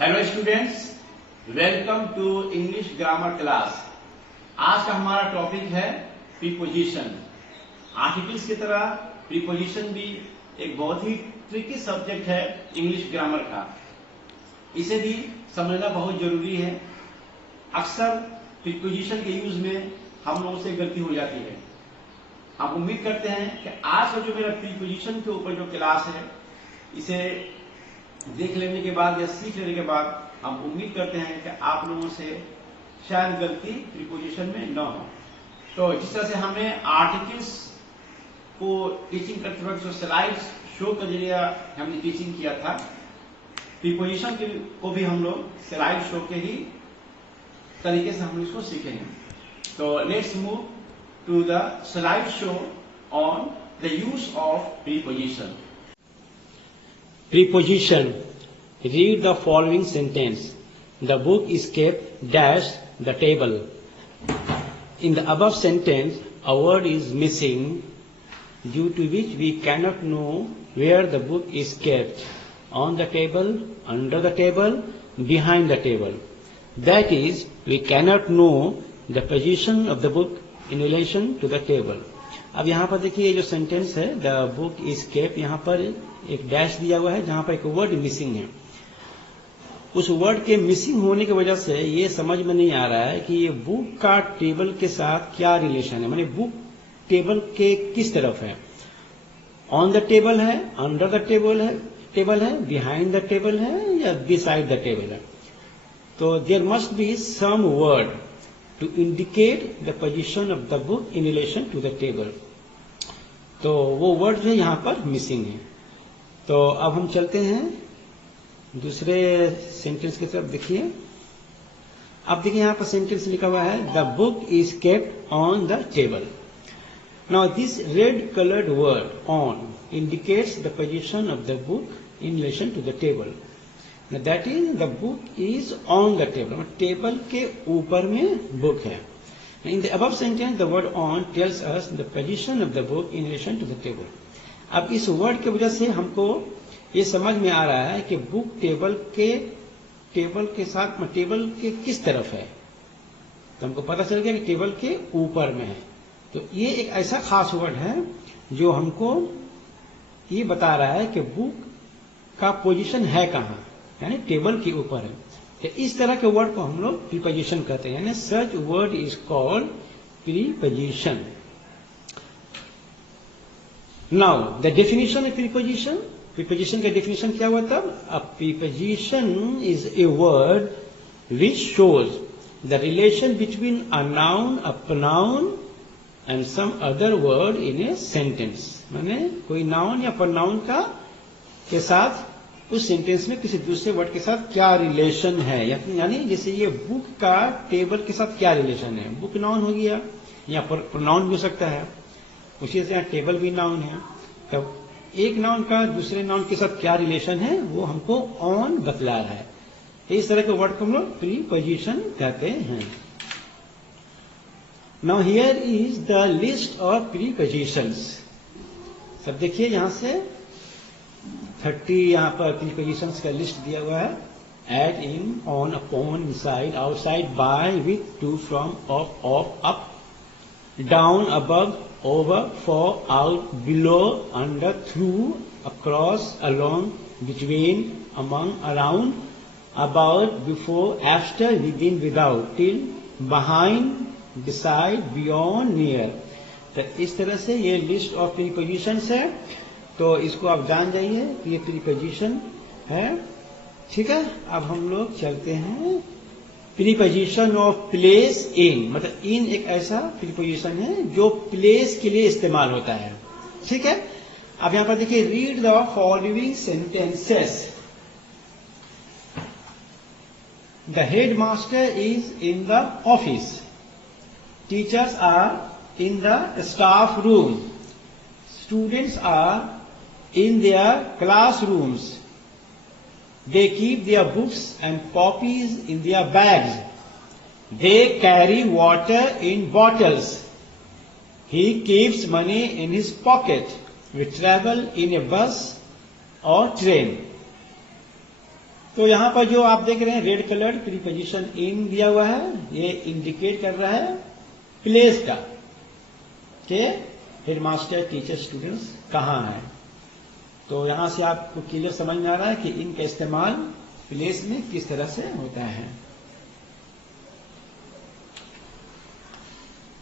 Hello students, welcome to English grammar class. आज का हमारा टॉपिक है प्रीपोजिशन। आर्टिकल्स की तरह प्रीपोजिशन भी एक बहुत ही ट्रिकी सब्जेक्ट है इंग्लिश ग्रामर का। इसे भी समझना बहुत जरूरी है। अक्सर प्रीपोजिशन के यूज में हम लोगों से गलती हो जाती है। हम उम्मीद करते हैं कि आज का जो मेरा प्रीपोजिशन के ऊपर जो क्लास है, इसे देख लेने के बाद या सीख लेने के बाद हम उम्मीद करते हैं कि आप लोगों से शायद गलती प्रीपोजिशन में न हो। तो जिस तरह से हमें आर्टिकल्स को टीचिंग करते वक्त जो स्लाइड शो के जरिए हमने टीचिंग किया था, प्रीपोजिशन को भी हम लोग स्लाइड शो के ही तरीके से हम इसको सीखेंगे। तो let's move to the slide show on the use of preposition. Preposition. Read the following sentence. The book is kept dash the table. In the above sentence, a word is missing, due to which we cannot know where the book is kept. On the table, under the table, behind the table. That is, we cannot know the position of the book in relation to the table. अब यहाँ पर देखिए, जो sentence है the book is cap, यहाँ पर एक dash दिया हुआ है जहाँ पर एक वर्ड मिसिंग है। उस वर्ड के मिसिंग होने की वजह से ये समझ में नहीं आ रहा है कि ये बुक का टेबल के साथ क्या रिलेशन है, माने बुक टेबल के किस तरफ है। ऑन द टेबल है, अंडर द टेबल है, बिहाइंड द टेबल है या बिसाइड द टेबल है। तो there must be some word to indicate the position of the book in relation to the table. तो वो वर्ड जो यहाँ पर मिसिंग है। तो अब हम चलते हैं दूसरे सेंटेंस की तरफ। देखिए, अब देखिए यहाँ पर सेंटेंस लिखा हुआ है the book is kept on the table. Now this red coloured word on indicates the position of the book in relation to the table. That is, the book is on the table. Table के ऊपर में book है। In the above sentence, the word on tells us the position of the book in relation to the table. अब इस word की वजह से हमको ये समझ में आ रहा है कि बुक टेबल के साथ टेबल के किस तरफ है। तो हमको पता चल गया कि टेबल के ऊपर में है। तो ये एक ऐसा खास वर्ड है जो हमको ये बता रहा है कि बुक का पोजीशन है कहाँ, यानी टेबल के ऊपर है। तो इस तरह के वर्ड को हम लोग प्रीपोजिशन कहते हैं, यानी such word is called preposition. Now the definition of preposition. Preposition का डेफिनेशन क्या हुआ तब? A preposition is a word which shows the relation between a noun, a pronoun and some other word in a sentence. माने कोई noun या pronoun का के साथ उस सेंटेंस में किसी दूसरे वर्ड के साथ क्या रिलेशन है, यानी जैसे ये बुक का टेबल के साथ क्या रिलेशन है। बुक नाउन हो गया या प्रोनाउन भी हो सकता है, उसी से यहाँ टेबल भी नाउन है। तब एक नाउन का दूसरे नाउन के साथ क्या रिलेशन है वो हमको ऑन बतला रहा है। इस तरह के वर्ड को हम लोग प्रीपोजिशन कहते हैं। Now here is the list of prepositions. सब देखिए, यहाँ से 30 यहाँ पर प्रीपोजिशंस का लिस्ट दिया हुआ है। At, in, on, upon, inside, outside, by, with, to, from, of, up, down, above, over, for, out, below, under, through, across, along, between, among, around, about, before, after, within, without, till, behind, beside, beyond, near. तो इस तरह से ये list of prepositions है। तो इसको आप जान जाइए कि ये प्रीपोजिशन है। ठीक है, अब हम लोग चलते हैं प्रीपोजिशन ऑफ प्लेस इन। मतलब इन एक ऐसा प्रीपोजिशन है जो प्लेस के लिए इस्तेमाल होता है। ठीक है, अब यहां पर देखिए, read the following sentences. The head master is in the office. Teachers are in the staff room. Students are in their classrooms. They keep their books and copies in their bags. They carry water in bottles. He keeps money in his pocket. We travel in a bus or train. तो यहां पर जो आप देख रहे हैं red colour preposition इन दिया हुआ है, ये इंडिकेट कर रहा है प्लेस का, के हेडमास्टर टीचर स्टूडेंट्स कहां है। तो यहां से आपको क्लियर समझ में आ रहा है कि इनका इस्तेमाल प्लेस में किस तरह से होता है।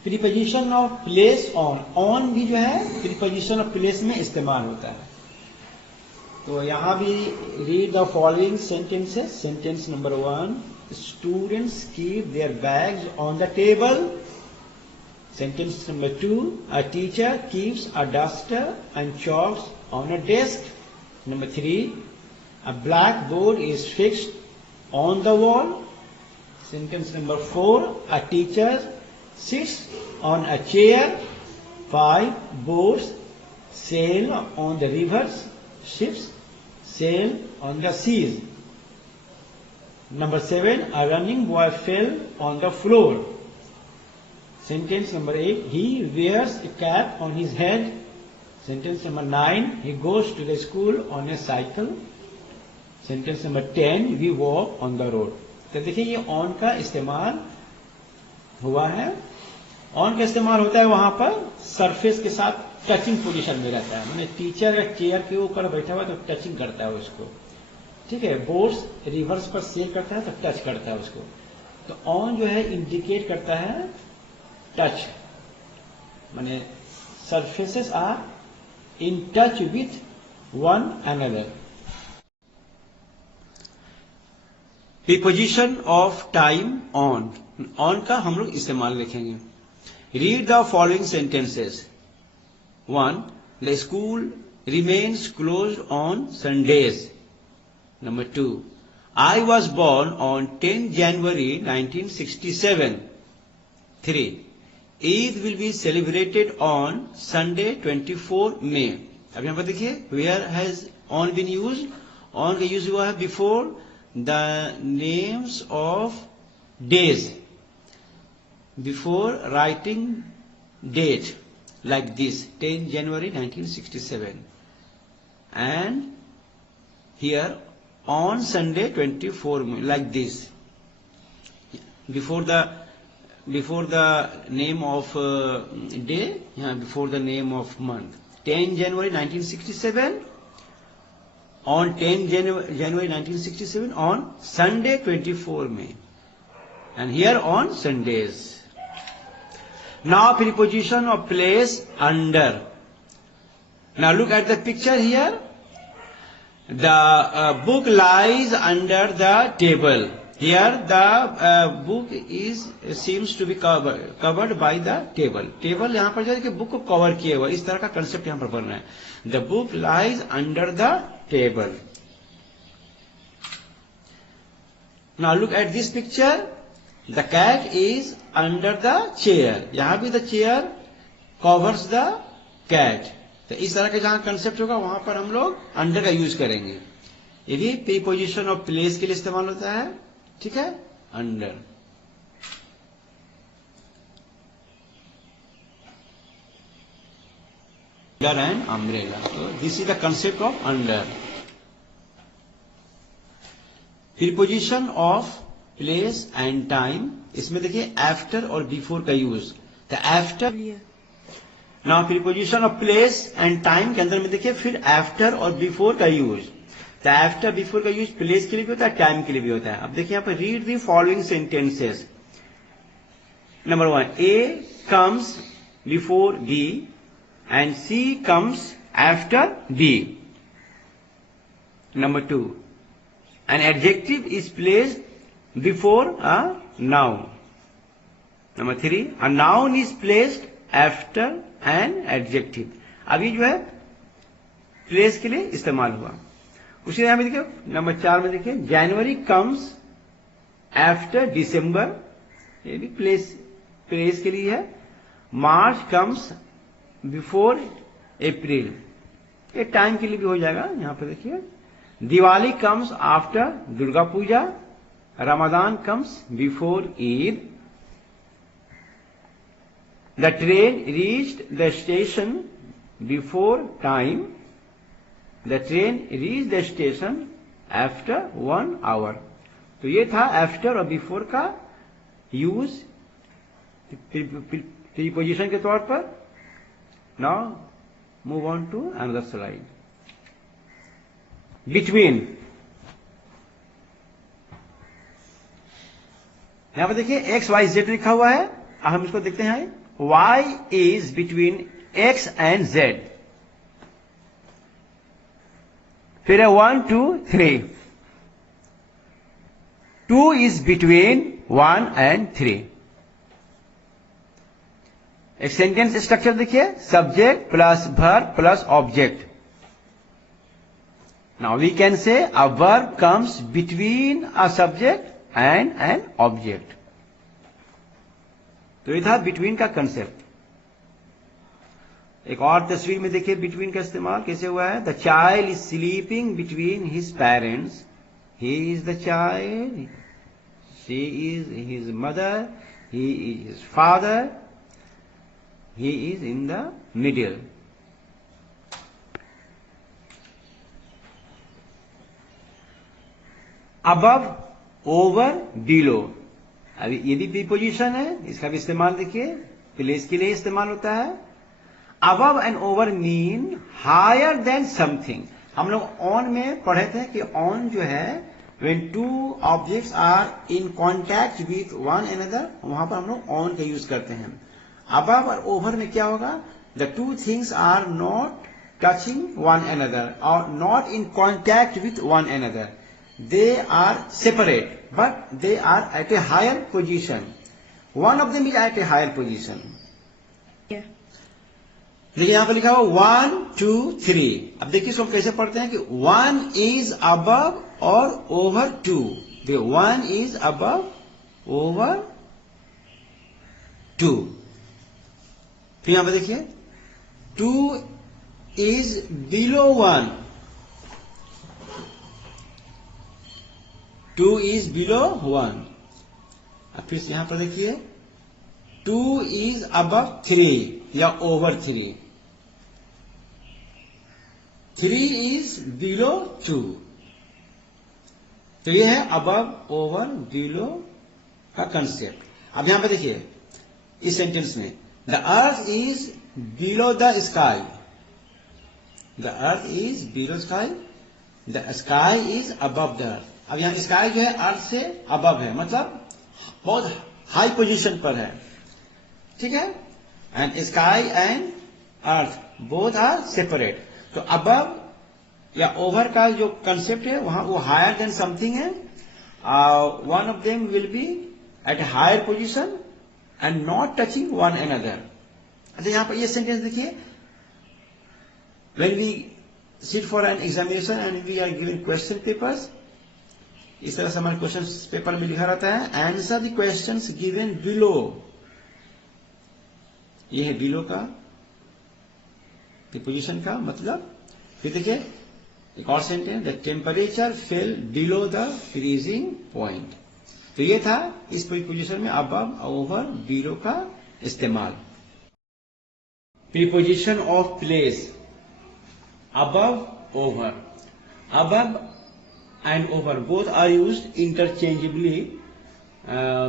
प्रीपोजिशन ऑफ प्लेस ऑन भी जो है प्रीपोजिशन ऑफ प्लेस में इस्तेमाल होता है। तो यहां भी read the following sentences. Sentence number 1, students keep their bags on the table. Sentence number 2, a teacher keeps a duster and chalks on a desk. Number 3, a blackboard is fixed on the wall. Sentence number 4, a teacher sits on a chair. 5, boats sail on the rivers. Ships sail on the seas. Number 7, a running boy fell on the floor. Sentence number 8, he wears a cap on his head. Sentence number 9, he goes to the school on a cycle. Sentence number 10, we walk on the road. तो देखिए ये on का इस्तेमाल हुआ है। On का इस्तेमाल होता है वहां पर सरफेस के साथ टचिंग पोजीशन में रहता है, मैंने टीचर या चेयर के ऊपर बैठा हुआ तो टचिंग करता है उसको, ठीक है। बोट्स रिवर्स पर सेल करता है तो टच करता है उसको। तो ऑन जो है इंडिकेट करता है टच, माने surfaces are in touch with one another. Preposition of time on. On का हम लोग इस्तेमाल लिखेंगे। Read the following sentences. 1, the school remains closed on Sundays. Number 2, I was born on 10 January 1967. 3, Eid will be celebrated on Sunday 24 May. अब यहां पर देखिए where has on been use, on का यूज हुआ है before the names of days, before writing date like this 10 January 1967 and here on Sunday 24 May like this, before the name of day, before the name of month. 10 January 1967, on 10 January 1967, on Sunday 24 May, and here on Sundays. Now preposition of place under. Now look at the picture here. The book lies under the table. Here the book seems to be covered by the table. Table यहाँ पर जो है कि book को cover किया हुआ, इस तरह का कंसेप्ट यहाँ पर बन रहा है। The book lies under the table. Now look at this picture. The cat is under the chair. यहाँ भी the chair covers the cat. तो इस तरह का जहाँ कंसेप्ट होगा वहां पर हम लोग अंडर का यूज करेंगे। ये भी प्रीपोजिशन ऑफ प्लेस के लिए इस्तेमाल होता है, ठीक है। Under, and umbrella. तो this is the concept of under. Preposition of place and time, इसमें देखिए आफ्टर और बिफोर का use. The after, now preposition of place and time के अंदर में देखिए फिर आफ्टर और बिफोर का यूज। तो आफ्टर बिफोर का यूज प्लेस के लिए भी होता है, टाइम के लिए भी होता है। अब देखिए यहाँ पर read the following sentences. Number 1, A comes before B and C comes after B. Number 2, an adjective is placed before a noun. Number 3, a noun is placed after an adjective. अभी जो है प्लेस के लिए इस्तेमाल हुआ। उसी तरह में देखिए नंबर 4 में देखिए जनवरी कम्स आफ्टर दिसंबर, ये भी प्लेस के लिए है। मार्च कम्स बिफोर अप्रैल, ये टाइम के लिए भी हो जाएगा। यहां पर देखिए Diwali comes after Durga Puja, Ramzan comes before Eid. The train reached the station before time, the train reached the station after 1 hour। तो ये था आफ्टर और बिफोर का यूज प्रीपोजिशन के तौर पर। Now move on to another slide. Between, यहां पर देखिए एक्स वाई जेड लिखा हुआ है। अब हम इसको देखते हैं। y is between x and z। फिर है 1 2 3। 2 इज बिटवीन 1 एंड 3। एक सेंटेंस स्ट्रक्चर देखिए, subject plus verb plus object. Now we can say a verb comes between a subject and an object. तो ये था बिटवीन का कंसेप्ट। एक और तस्वीर में देखिए बिटवीन का इस्तेमाल कैसे हुआ है। The child is sleeping between his parents. He is the child, she is his mother, he is his father, he is in the middle. Above, over, below. अभी ये भी प्रीपोजिशन है, इसका भी इस्तेमाल देखिए, प्लेस के लिए इस्तेमाल होता है। Above and over mean higher than something. हम लोग ऑन में पढ़े थे कि ऑन जो है when two objects are in contact with one another, वहां पर हम लोग ऑन का यूज करते हैं। अबव और ओवर में क्या होगा, the two things are not touching one another और not in contact with one another. They are separate, but they are at a higher position. One of them is at a higher position. देखिए यहां पर लिखा हुआ 1 2 3। अब देखिए इसको कैसे पढ़ते हैं कि 1 is above और over 2। देखिए 1 is above over 2। फिर यहां पर देखिए 2 is below 1। 2 is below 1। अब फिर से यहां पर देखिए 2 is above 3 या over 3। 3 is below 2। तो ये है above, over, below का कंसेप्ट। अब यहां पर देखिए इस सेंटेंस में the earth is below the sky. The earth is below sky, the sky is above the earth. अब यहां स्काई जो है अर्थ से अबव है, मतलब बहुत हाई पोजीशन पर है, ठीक है। And sky and earth both are separate. तो अबव या ओवर का जो कंसेप्ट है वहां वो हायर देन समथिंग है। One of them will be at a higher position and not touching one another. अच्छा यहां पर ये सेंटेंस देखिए, when we sit for an examination and we are given question papers, इस तरह से हमारे क्वेश्चन पेपर में लिखा रहता है answer the questions given below. ये है बिलो का प्रीपोजिशन का मतलब। फिर देखिए एक और sentence, the temperature fail below the freezing point. तो ये था इस प्रीपोजिशन में अबव, ओवर, बिलो का इस्तेमाल। Preposition of place, above, over. Above and over both are used interchangeably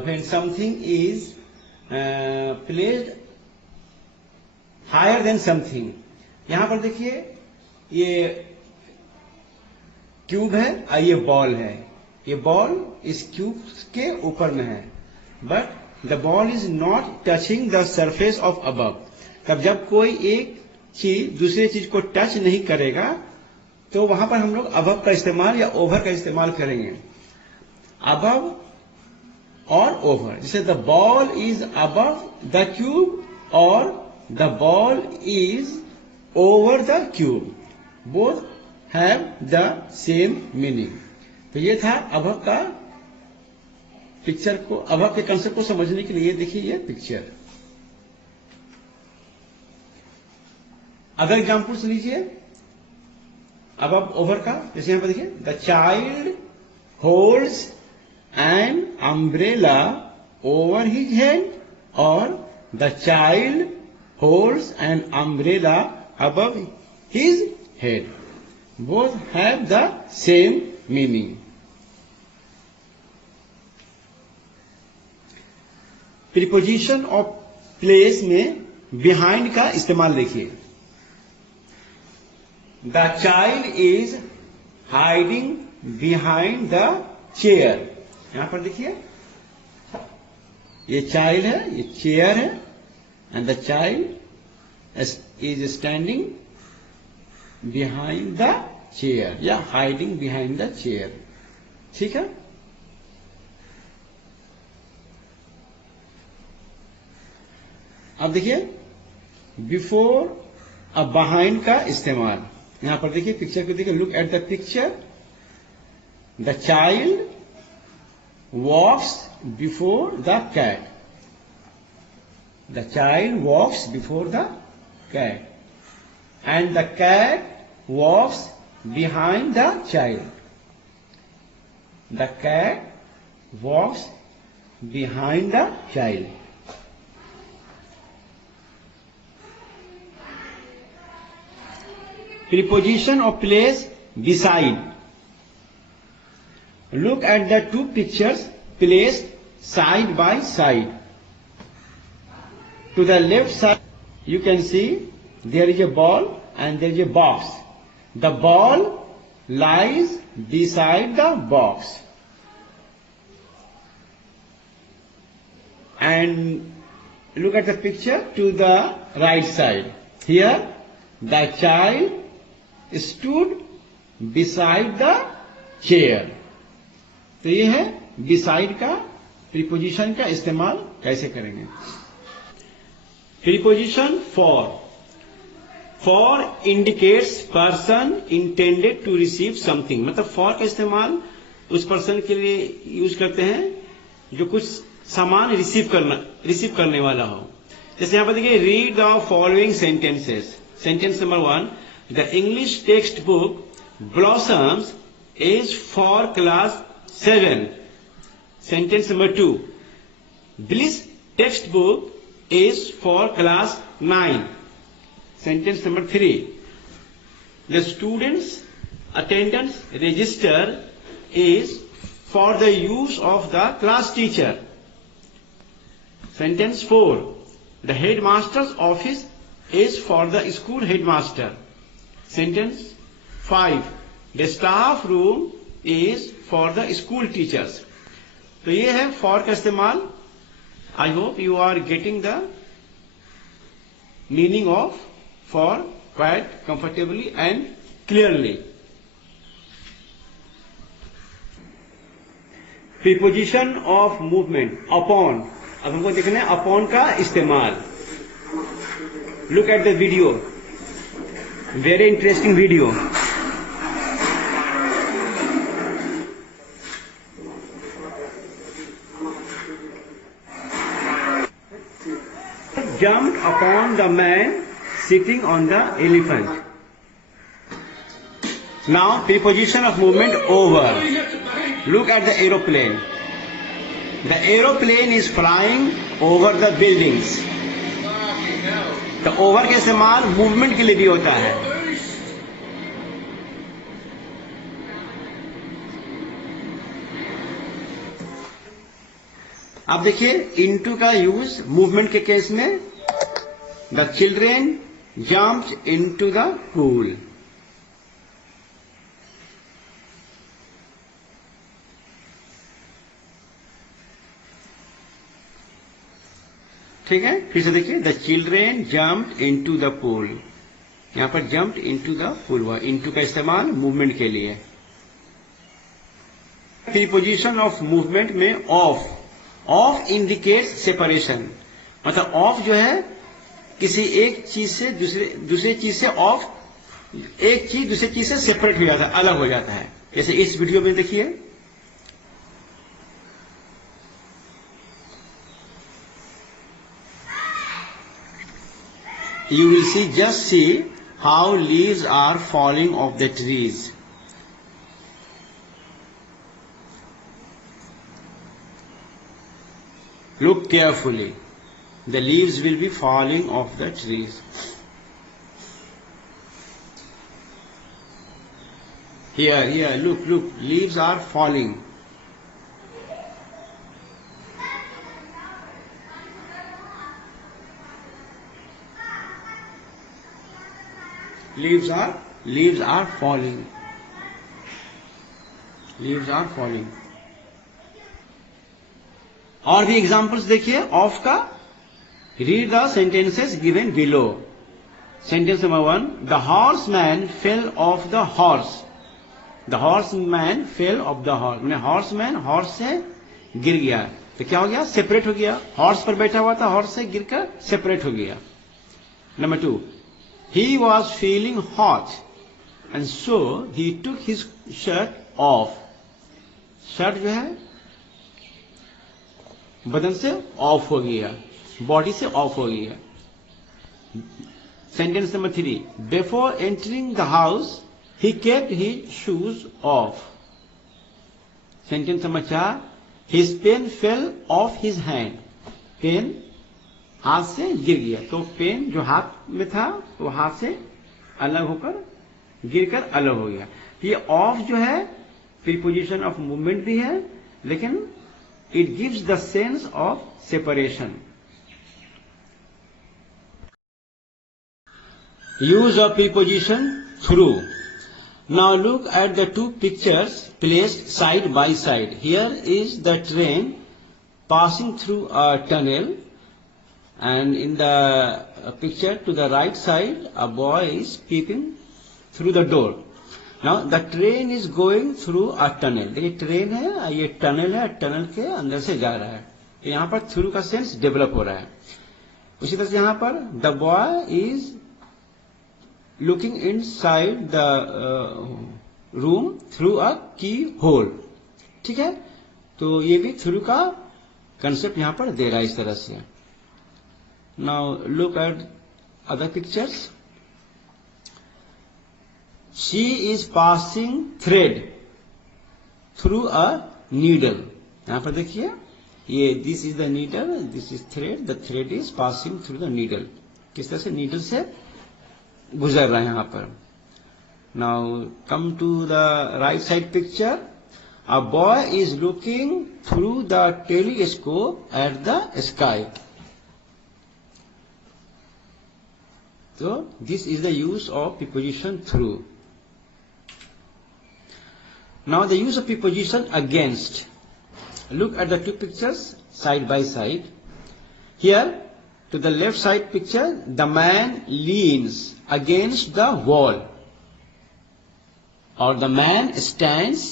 when something is placed higher than something। यहां पर देखिए ये क्यूब है और ये बॉल है। ये बॉल इस क्यूब के ऊपर में है, but the ball is not touching the surface of above. तब जब कोई एक चीज दूसरी चीज को टच नहीं करेगा तो वहां पर हम लोग अबव का इस्तेमाल या ओवर का इस्तेमाल करेंगे। अबव और ओवर, जैसे the ball is above the cube और the ball is over the cube, both have the same meaning. तो ये था अबव का पिक्चर को, अबव के कंसेप्ट को समझने के लिए देखिए ये पिक्चर। अगर एग्जाम्पल्स लीजिए अबव ओवर का, जैसे यहां पर देखिए the child holds an umbrella over his head और the child holds an umbrella above his head, both have the same meaning. Preposition of place में बिहाइंड का इस्तेमाल देखिए. The child is hiding behind the chair. यहां पर देखिए, ये child है, ये चेयर है, and the child is standing behind the chair या हाइडिंग बिहाइंड द चेयर. ठीक है. अब देखिए बिफोर अब बिहाइंड का इस्तेमाल. यहां पर देखिए पिक्चर को देखिए. Look at the picture. The child walks before the cat. The child walks before the cat and the cat walks behind the child. The cat walks behind the child. Preposition of place beside. Look at the two pictures placed side by side. To the left side you can see there is a ball and there is a box. The ball lies beside the box. And look at the picture to the right side. Here the child stood beside the chair. तो ये है beside का preposition का इस्तेमाल कैसे करेंगे. Preposition for indicates person intended to receive something. मतलब for का इस्तेमाल उस पर्सन के लिए यूज करते हैं जो कुछ सामान रिसीव करने वाला हो. जैसे यहां पर देखिए, read the following sentences. Sentence number 1, the English textbook Blossoms is for class 7. Sentence number 2, Bliss textbook is for class 9. Sentence number 3, the students attendance register is for the use of the class teacher. Sentence 4, the headmaster's office is for the school headmaster. Sentence 5, the staff room is for the school teachers. तो ये है for का इस्तेमाल. I hope you are getting the meaning of for quite comfortably and clearly. Preposition of movement upon. अब हमको देखना है upon का इस्तेमाल. Look at the video. Very interesting video. Jumped upon the man sitting on the elephant. Now preposition of movement over. Look at the aeroplane. The aeroplane is flying over the buildings. तो over का इस्तेमाल movement के लिए भी होता है. अब देखिए इनटू का यूज मूवमेंट के केस में. The children jumped into the pool. ठीक है. फिर से देखिए, the children jumped into the pool. यहां पर जम्प्ड इनटू द पूल हुआ. इनटू का इस्तेमाल मूवमेंट के लिए. प्रीपोजिशन ऑफ मूवमेंट में ऑफ इंडिकेट्स सेपरेशन. मतलब ऑफ जो है किसी एक चीज से दूसरे चीज से ऑफ, एक चीज दूसरी चीज से सेपरेट हो जाता है, अलग हो जाता है. जैसे इस वीडियो में देखिए, you will see, just see how leaves are falling off the trees. Look carefully. The leaves will be falling off the trees. Here, look, leaves are falling. Leaves are falling. Leaves are falling. और भी examples देखिए of का. Read the sentences given below. Sentence number 1, the horseman fell off the horse. The horseman fell off the horse. मैंने horseman horse से गिर गया, तो क्या हो गया? सेपरेट हो गया. हॉर्स पर बैठा हुआ था, हॉर्स से गिरकर सेपरेट हो गया. Number 2, he was feeling hot and so he took his shirt off. Shirt जो है बदन से ऑफ हो गया, बॉडी से ऑफ हो गया. Sentence number 3, before entering the house he kept his shoes off. Sentence number 4, his pen fell off his hand. Pen हाथ से गिर गया, तो पेन जो हाथ में था वो हाथ से अलग होकर गिरकर अलग हो गया. ये ऑफ जो है प्रीपोजिशन ऑफ मूवमेंट भी है, लेकिन it gives the sense of separation. Use of preposition through. Now look at the two pictures placed side by side. Here is the train passing through a tunnel, and in the picture to the right side a boy is peeping through the door. Now the train is going through a tunnel. देखिए train है, ये tunnel है, tunnel के अंदर से जा रहा है. यहाँ पर थ्रू का सेंस डेवलप हो रहा है. उसी तरह से यहाँ पर the boy is looking inside the room through a keyhole. ठीक है, तो ये भी थ्रू का कंसेप्ट यहां पर दे रहा है इस तरह से. Now look eight other pictures. She is passing thread through a needle. यहां पर देखिए, ये this is the needle, this is thread, the thread is passing through the needle. किस तरह से नीडल से गुजर रहा है यहां पर. Now come to the right side picture. A boy is looking through the telescope at the sky. तो this is the use of preposition through. Now the use of preposition against. Look at the two pictures side by side. Here to the left side picture, the man leans against the wall, or the man stands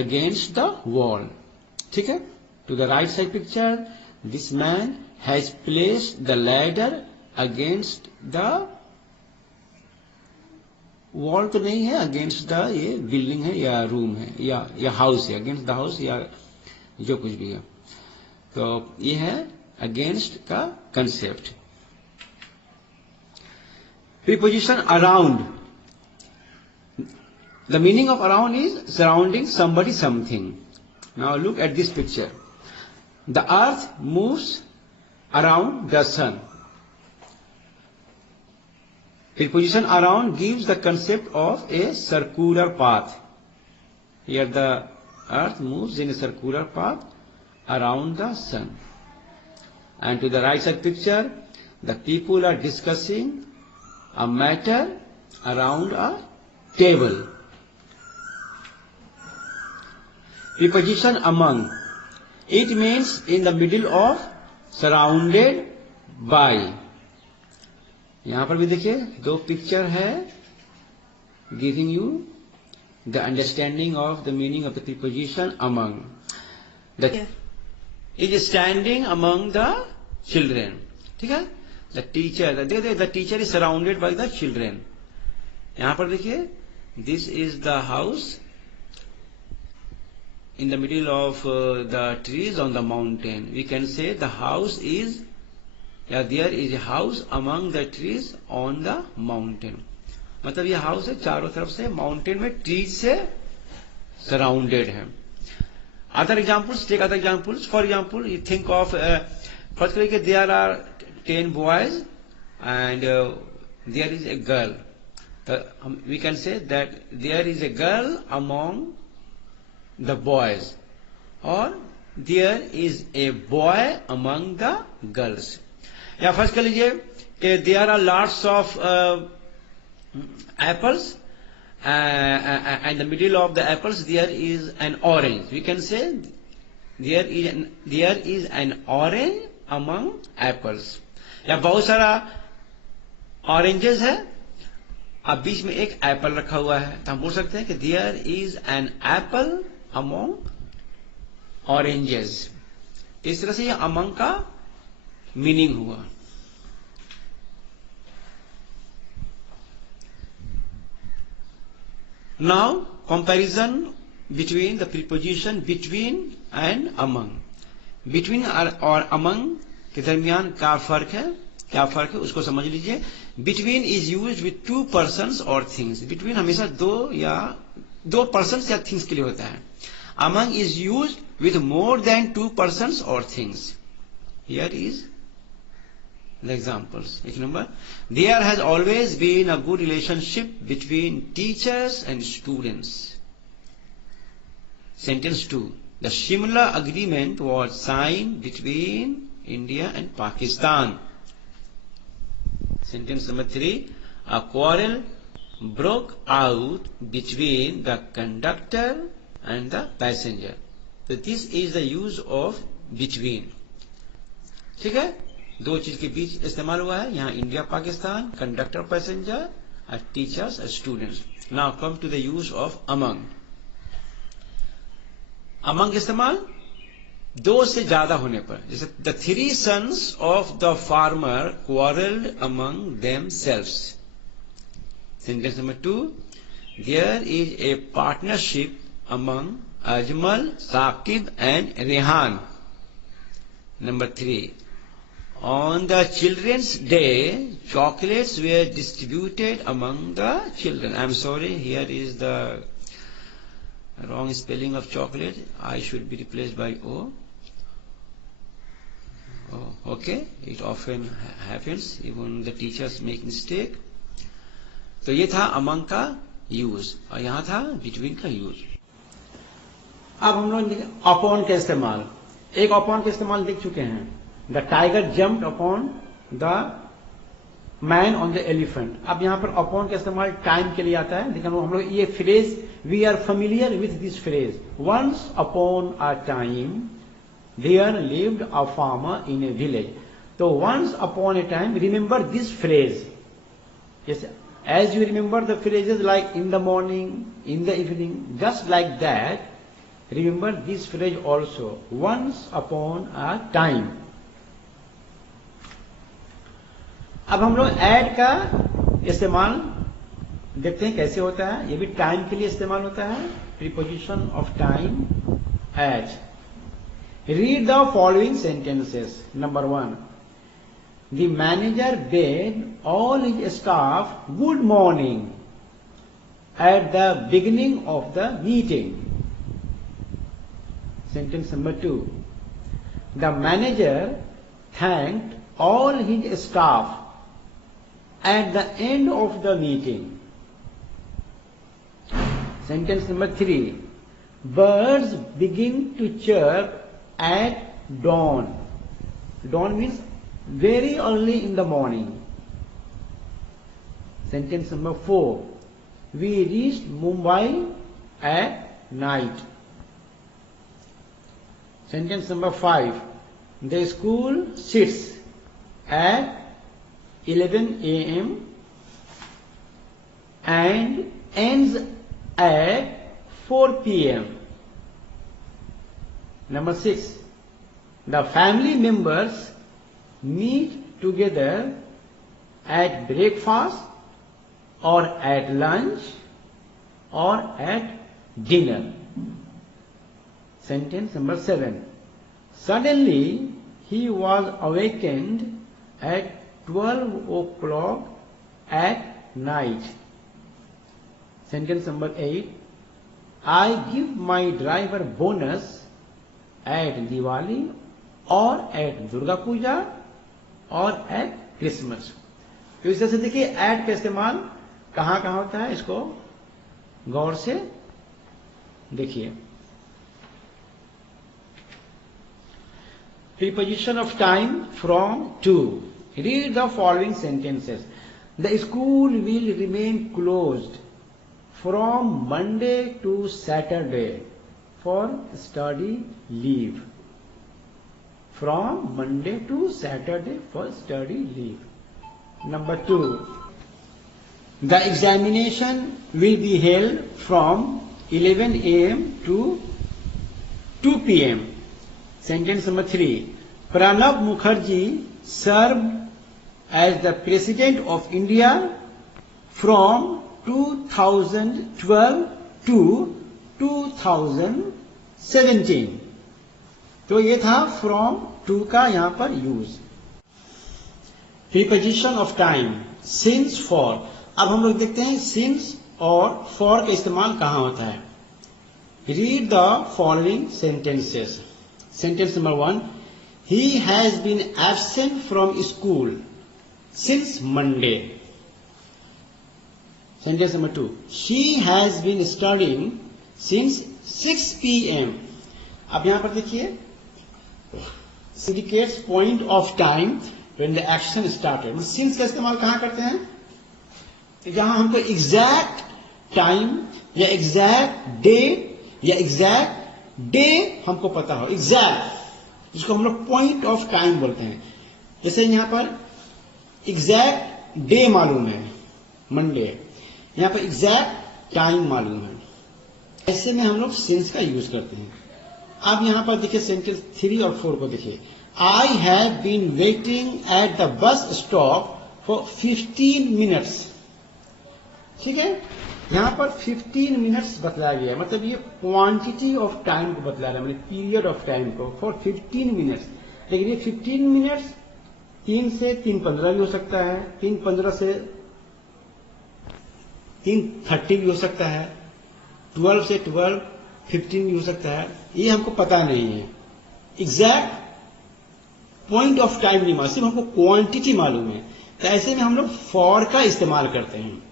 against the wall. ठीक है. To the right side picture, this man has placed the ladder against the wall. तो नहीं है, against the, ये building है या room है या हाउस है, against the house या जो कुछ भी है. तो ये है अगेंस्ट का concept. Preposition around. The meaning of around is surrounding somebody something. Now look at this picture. The earth moves around the sun. Preposition around gives the concept of a circular path. Here the earth moves in a circular path around the sun. And to the right side picture, the people are discussing a matter around a table. Preposition among. It means in the middle of, surrounded by. यहां पर भी देखिए दो picture है, giving you the understanding of the meaning of the preposition among. The is standing among the children. ठीक है. The teacher, the teacher is surrounded by the children. यहां पर देखिए, this is the house in the middle of the trees on the mountain. We can say the house is, there is a house among the trees on the mountain. मतलब ये house है चारों तरफ से mountain में trees से surrounded है. Other examples, take other examples. For example, you think of, firstly, there are 10 boys and there is a girl. we can say that there is a girl among the boys, or there is a boy among the girls. या first कर लीजिए कि there are lots of apples, and the middle of the apples there is an orange. We can say there is an orange among apples. या बहुत सारा oranges है, अब बीच में एक एप्पल रखा हुआ है, तो हम बोल सकते हैं कि there is an apple among oranges. इस तरह से ये अमंग का मीनिंग हुआ. Now comparison between the preposition between and among. Between और अमंग के दरमियान क्या फर्क है उसको समझ लीजिए. Between is used with two persons और थिंग्स. बिटवीन हमेशा दो पर्सन्स या थिंग्स के लिए होता है. Among is used with more than two persons और things. Here is the examples. एक number, there has always been a good relationship between teachers and students. Sentence 2. The Shimla Agreement was signed between India and Pakistan. Sentence number 3. A quarrel broke out between the conductor and the passenger. So this is the use of between. ठीक है, दो चीज के बीच इस्तेमाल हुआ है. यहाँ India Pakistan, conductor passenger, teachers students. Now come to the use of among. Among इस्तेमाल दो से ज्यादा होने पर, जैसे the three sons of the farmer quarrelled among themselves. Sentence number 2. There is a partnership among Ajmal, Saqib and Rehan. Number 3. On the children's day chocolates were distributed among the children. I am sorry, here is the wrong spelling of chocolate. I should be replaced by O. Oh, okay. It often happens. Even the teachers make mistake. तो ये था among का use और यहां था between का use. अब हम लोग upon का इस्तेमाल, एक upon का इस्तेमाल देख चुके हैं. The tiger jumped upon the man on the elephant. अब यहां पर upon का इस्तेमाल टाइम के लिए आता है. लेकिन हम लोग ये phrase, we are familiar with this phrase. Once upon a time there lived a farmer in a village. So once upon a time, remember this phrase. Yes, as you remember the phrases like in the morning, in the evening, just like that, remember this phrase also. Once upon a time. अब हम लोग add का इस्तेमाल देखते हैं कैसे होता है. ये भी टाइम के लिए इस्तेमाल होता है. Preposition of time, at. Read the following sentences. Number 1. The manager bade all his staff good morning at the beginning of the meeting. Sentence number 2. The manager thanked all his staff at the end of the meeting. Sentence number 3. Birds begin to chirp at dawn. Dawn means very early in the morning. Sentence number 4. We reached Mumbai at night. Sentence number 5. The school sits at 11 a.m. and ends at 4 p.m. Number 6. The family members meet together at breakfast or at lunch or at dinner. Sentence number 7. Suddenly he was awakened at 12 o'clock at night. Sentence number 8. I give my driver bonus at Diwali or at Durga Puja or at Christmas. तो इस तरह से देखिए add का इस्तेमाल कहां कहां होता है, इसको गौर से देखिए। Preposition of time from to. Read the following sentences. The school will remain closed from Monday to Saturday for study leave. From Monday to Saturday for study leave. Number 2. The examination will be held from 11 a.m. to 2 p.m. Sentence number 3. Pranab Mukherjee served as the President of India from 2012 to 2017. तो ये था from to का यहां पर use. Preposition of time, since, for। अब हम लोग देखते हैं since और for का इस्तेमाल कहां होता है। Read the following sentences. Sentence number 1. He has been absent from school since Monday. Sentence number 2. She has been studying since 6 p.m. अब यहां पर देखिए, indicates point of time when the action started. Since का इस्तेमाल कहां करते हैं, जहां हमको एग्जैक्ट टाइम या एग्जैक्ट डेट या एग्जैक्ट डे हमको पता हो, एग्जैक्ट, जिसको हम लोग पॉइंट ऑफ टाइम बोलते हैं। जैसे यहां पर एग्जैक्ट डे मालूम है मंडे, यहां पर एग्जैक्ट टाइम मालूम है, ऐसे में हम लोग सिंस का यूज करते हैं। अब यहां पर देखिए सेंटेंस 3 और 4 को देखिए। I have been waiting at the bus stop for 15 minutes. ठीक है, यहां पर 15 मिनट्स बतलाया गया है, मतलब ये क्वांटिटी ऑफ टाइम को बतला रहा है, मतलब पीरियड ऑफ टाइम को, फॉर 15 मिनट्स। लेकिन ये 15 मिनट्स 3 से 3:15 भी हो सकता है, 3:15 से 3:30 भी हो सकता है, 12 से 12:15 भी हो सकता है, ये हमको पता नहीं है। एग्जैक्ट पॉइंट ऑफ टाइम नहीं मालूम, सिर्फ हमको क्वांटिटी मालूम है, तो ऐसे में हम लोग फॉर का इस्तेमाल करते हैं।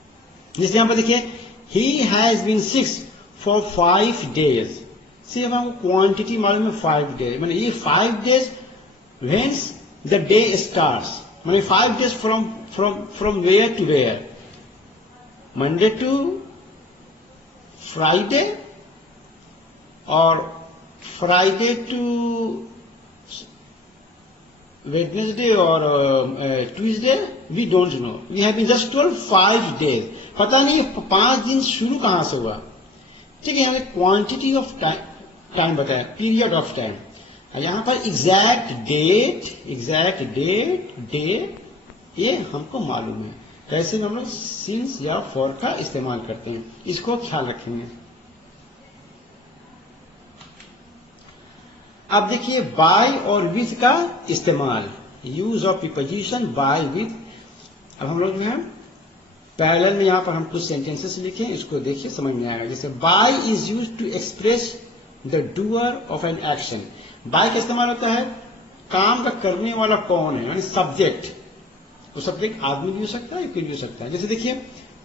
जैसे यहां पर देखिए, he has been sick for 5 days। सिर्फ हमको क्वांटिटी मालूम है 5 days, मैंने ये 5 days whence the day starts, मैंने 5 days from where to where, Monday to Friday or Friday to Wednesday or Tuesday, we don't know. We have been just told 5 days. पता नहीं 5 दिन शुरू कहां से हुआ। ठीक है, यहाँ क्वांटिटी ऑफ टाइम बताया, पीरियड ऑफ टाइम। यहां पर एग्जैक्ट डेट डे ये हमको मालूम है, कैसे हम लोग सिंस या फॉर का इस्तेमाल करते हैं, इसको ख्याल रखेंगे। अब देखिए बाय और विथ का इस्तेमाल, use of preposition by with. अब हम लोग जो है पैरेलल में यहां पर हम कुछ सेंटेंसेस लिखे, इसको देखिए समझ में आएगा। जैसे by is use to express the doer of an action. By का इस्तेमाल होता है काम का करने वाला कौन है, यानी सब्जेक्ट। तो सब्जेक्ट आदमी भी हो सकता है, कोई भी हो सकता है। जैसे देखिए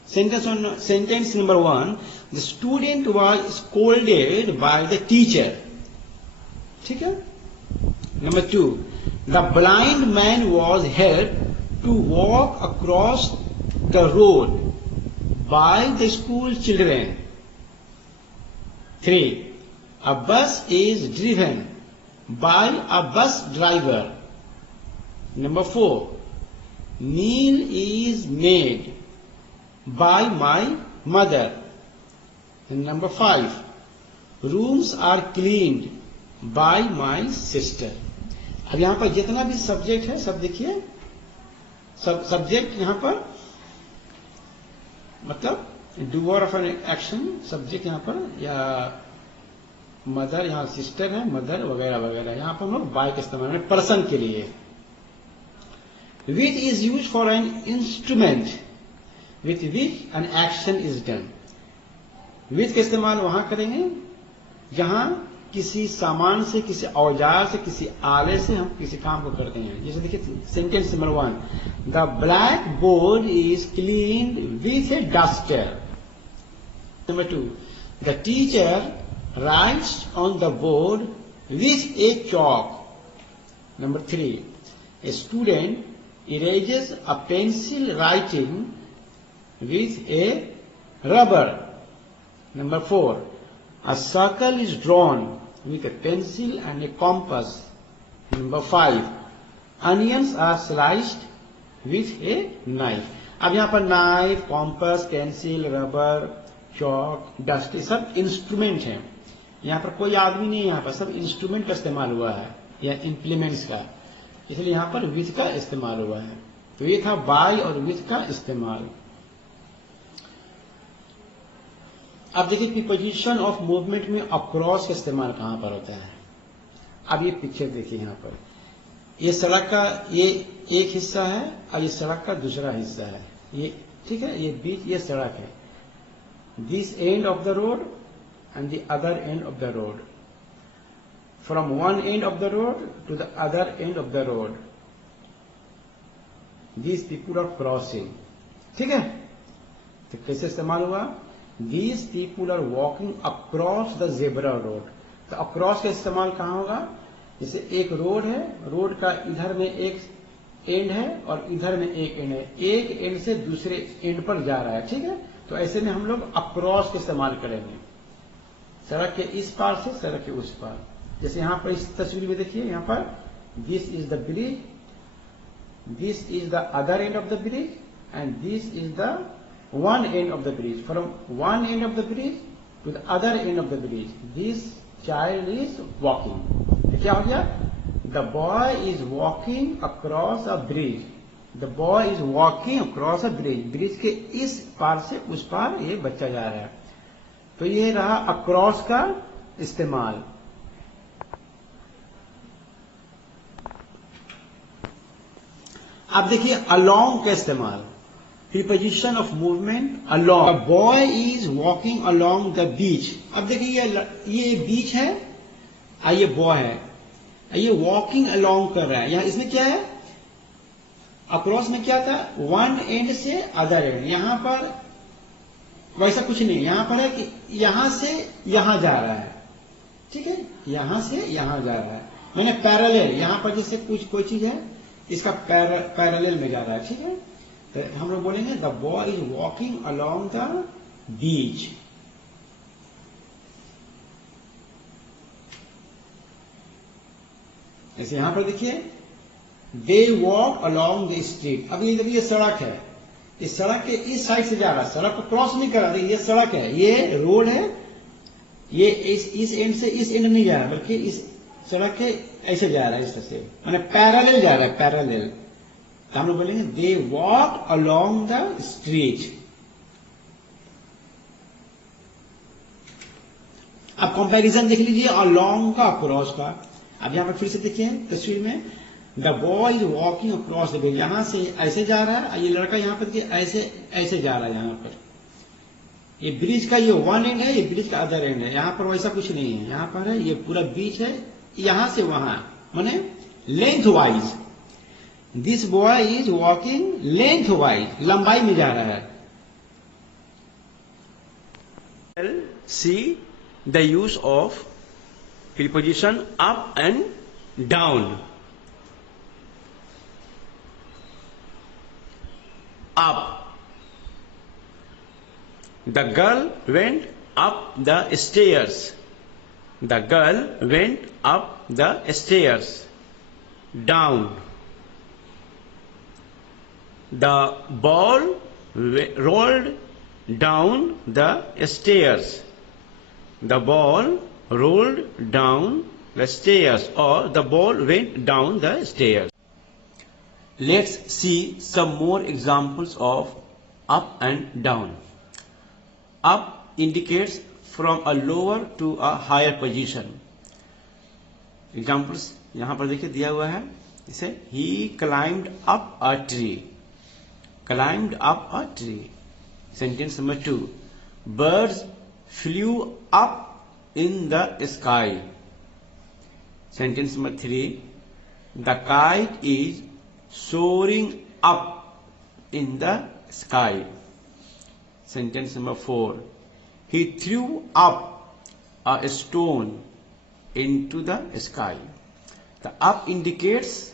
sentence number 1, the student was scolded by the teacher. ठीक है। Number 2, the blind man was helped to walk across the road by the school children. 3, a bus is driven by a bus driver. Number 4, meal is made by my mother. And number 5, rooms are cleaned by my sister. अब यहां पर जितना भी subject है सब देखिए, सब subject यहां पर मतलब doer of an action, subject यहां पर, या मदर, यहां सिस्टर है, मदर वगैरह वगैरह। यहां पर हम लोग बाय का इस्तेमाल है पर्सन के लिए। With is used for an instrument with which an action is done. With का इस्तेमाल वहां करेंगे जहां किसी सामान से, किसी औजार से, किसी आले से हम किसी काम को करते हैं। जैसे देखिए sentence number 1, the black board is clean with A duster. Number 2, the teacher rights on the board with A chalk. Number 3, a student erases a pencil writing with a rubber. Number 4, a circle is drawn with a pencil and a compass. Number 5, onions are sliced with a knife. अब यहाँ पर knife, compass, pencil, rubber, चौक, dust, ये सब instrument हैं। यहाँ पर कोई आदमी नहीं है, यहाँ पर सब इंस्ट्रूमेंट का इस्तेमाल हुआ है या इम्प्लीमेंट्स का, इसलिए यहाँ पर विथ का इस्तेमाल हुआ है। तो ये था बाय और विथ का इस्तेमाल। अब देखिए प्रीपोजिशन ऑफ मूवमेंट में अक्रॉस का इस्तेमाल कहां पर होता है। अब ये पिक्चर देखिए, यहाँ पर ये सड़क का ये एक हिस्सा है और ये सड़क का दूसरा हिस्सा है, ये ठीक है, ये बीच ये सड़क है। This end of the road and the other end of the road, from one end of the road to the other end of the road, these people are crossing. ठीक है, तो कैसे इस्तेमाल हुआ? These people are walking across the zebra road। तो across का इस्तेमाल कहाँ होगा? जैसे एक रोड है, रोड का इधर में एक एंड है और इधर में एक एंड है, एक एंड से दूसरे एंड पर जा रहा है। ठीक है, तो ऐसे में हम लोग अक्रॉस का इस्तेमाल करेंगे, सड़क के इस पार से सड़क के उस पार। जैसे यहाँ पर इस तस्वीर में देखिए, यहाँ पर this is the bridge, this is the other end of the bridge and this is the one end of the bridge, from one end of the bridge to the other end of the bridge this child is walking। क्या हो गया? The boy is walking across a bridge, the boy is walking across a bridge। Bridge के इस पार से उस पार ये बच्चा जा रहा है। तो ये रहा अक्रॉस का इस्तेमाल। अब देखिए along का इस्तेमाल, preposition of movement along। A boy is walking along the beach। अब देखिए ये बीच है और ये बॉय है, ये वॉकिंग अलोंग कर रहा है। यहाँ इसमें क्या है? अक्रॉस में क्या था? वन एंड से अदर एंड। यहां पर वैसा कुछ नहीं, यहां पर है कि यहां से यहां जा रहा है। ठीक है, यहां से यहां जा रहा है, मैंने पैरेलल। यहां पर जैसे कुछ कोई चीज है, इसका पैरेलल में जा रहा है। ठीक है, तो हम लोग बोलेंगे the boy is walking along the beach. ऐसे यहां पर देखिए, they walk along the street. अब ये सड़क है, इस सड़क के इस साइड से जा रहा है, सड़क को क्रॉस नहीं कर रहा। ये सड़क है, ये रोड है, ये इस एंड से इस एंड नहीं जा रहा, बल्कि इस सड़क के ऐसे जा रहा है, इस तरह से, माने पैरेलल जा रहा है, पैरेलल। तो हम लोग बोलेंगे they walk along the street. अब कंपैरिजन देख लीजिए अलोंग का अक्रॉस का। अब यहां पर फिर से देखिए तस्वीर में, the boy is walking across the bridge. यहां से ऐसे जा रहा है, ये लड़का यहां पर देखिए ऐसे ऐसे जा रहा है। यहां पर ये ब्रिज का ये वन एंड है, ये ब्रिज का अदर एंड है। यहां पर वैसा कुछ नहीं है, यहां पर है ये पूरा बीच है, यहां से वहां, माने length wise. This boy is walking length wise, लंबाई में जा रहा है। See the use of preposition up and down। Up, the girl went up the stairs, the girl went up the stairs। Down, the ball rolled down the stairs, the ball rolled down the stairs, or the ball went down the stairs। Let's see some more examples of up and down। Up indicates from a lower to a higher position। Examples यहां पर देखिए दिया हुआ है, इसे he climbed up a tree, climbed up a tree। Sentence number 2, birds flew up in the sky, Sentence number 3. The kite is soaring up in the sky. Sentence number 4. He threw up a stone into the sky. The up indicates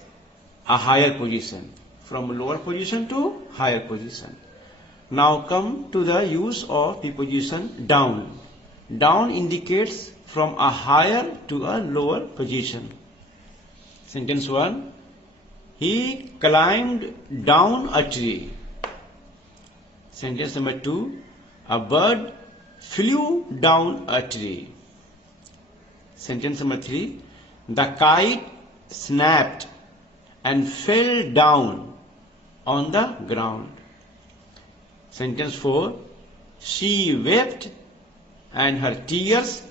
a higher position, from lower position to higher position. Now come to the use of preposition down. Down indicates from a higher to a lower position. Sentence 1. He climbed down a tree. Sentence number 2. A bird flew down a tree. Sentence number 3. The kite snapped and fell down on the ground. Sentence 4. She wept and her tears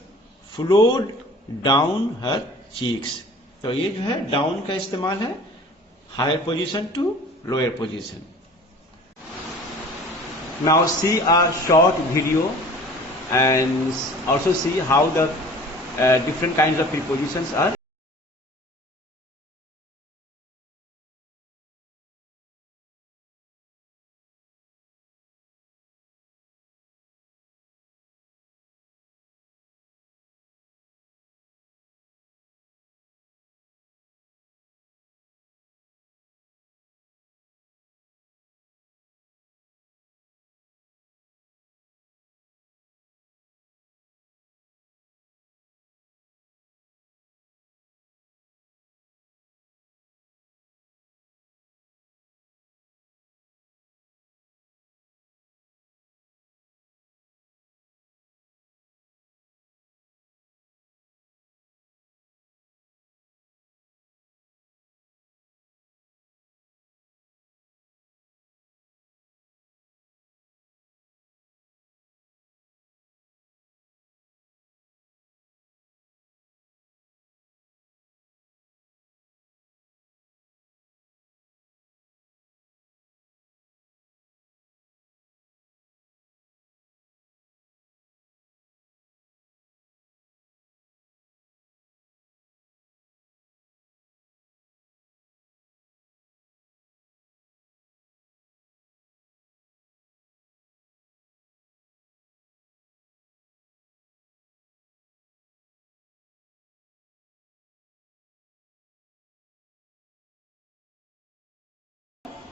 flowed down her cheeks. तो ये जो है down का इस्तेमाल है higher position to lower position. Now see a short video and also see how the different kinds of prepositions are.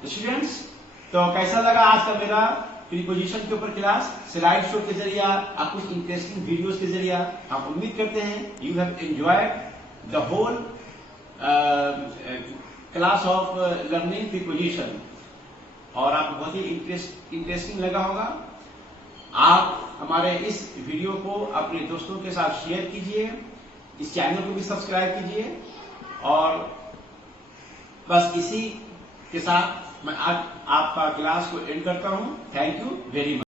Students, तो कैसा लगा आज का मेरा प्रीपोजिशन के ऊपर क्लास? स्लाइड शो के जरिए आप कुछ इंटरेस्टिंग वीडियोस के जरिए आप उम्मीद करते हैं you have enjoyed the whole class of learning preposition और आपको बहुत ही इंटरेस्टिंग लगा होगा. आप हमारे इस वीडियो को अपने दोस्तों के साथ शेयर कीजिए, इस चैनल को भी सब्सक्राइब कीजिए और बस इसी के साथ मैं आज आपका क्लास को एंड करता हूं. Thank you very much.